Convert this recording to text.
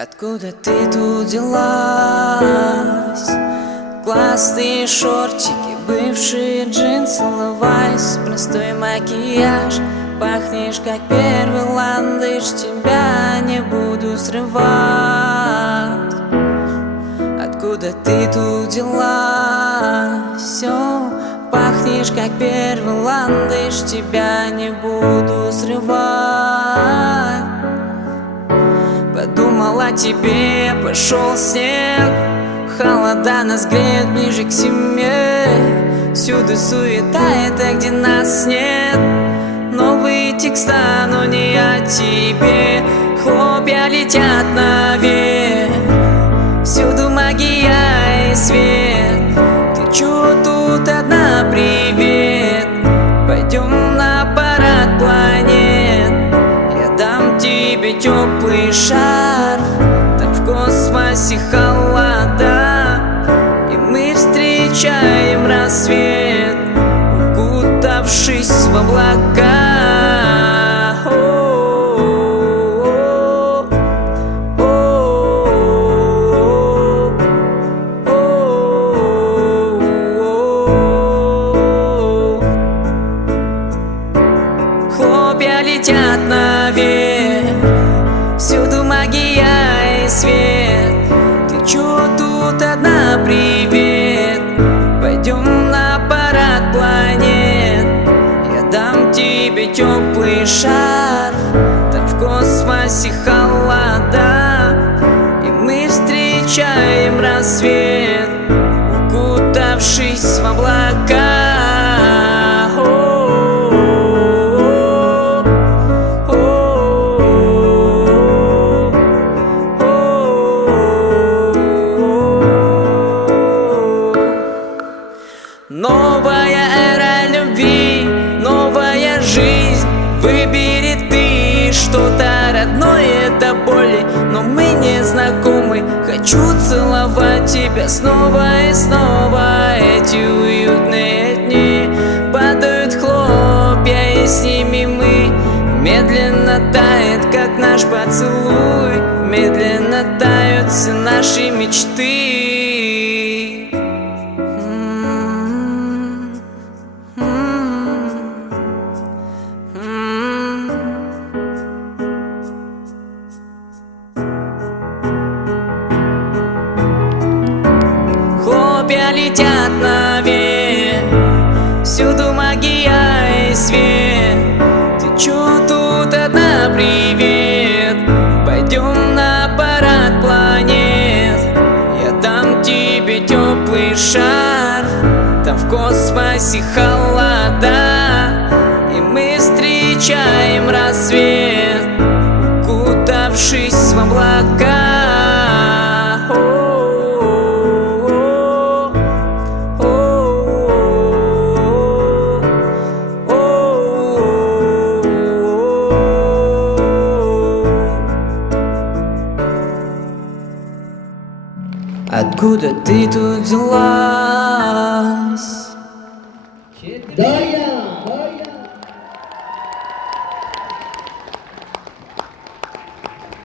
Откуда ты тут делась? Классные шортики, бывшие джинсы, левайс, простой макияж. Пахнешь как первый ландыш, тебя не буду срывать. Откуда ты тут делась? О, пахнешь как первый ландыш, тебя не буду срывать. Подумал о тебе, пошел снег, холода нас греет ближе к зиме. Всюду суета, это где нас нет. Новые текста, но не о тебе. Хлопья летят наверх, всюду магия и свет. Ты чё тут одна, привет? Пойдем на парад планет. Я дам тебе теплый шарф, там в космосе холода, и мы встречаем рассвет, укутавшись в облака. Хлопья летят наверх, всюду магия и свет. Ты чё тут одна, привет? Пойдем на парад планет. Я дам тебе теплый шарф, там в космосе холода, и мы встречаем рассвет, укутавшись в облака. Новая эра любви, новая жизнь. Выбери ты что-то родное, это боль, но мы не знакомы. Хочу целовать тебя снова и снова. Эти уютные дни падают хлопья, и с ними мы. Медленно тает, как наш поцелуй, медленно тают все наши мечты. Хлопья летят наверх, всюду магия и свет. Ты чё тут одна, привет? Пойдем на парад планет. Я дам тебе теплый шарф, там в космосе холода, и мы встречаем рассвет, укутавшись в облака. Откуда ты тут взялась? Да, я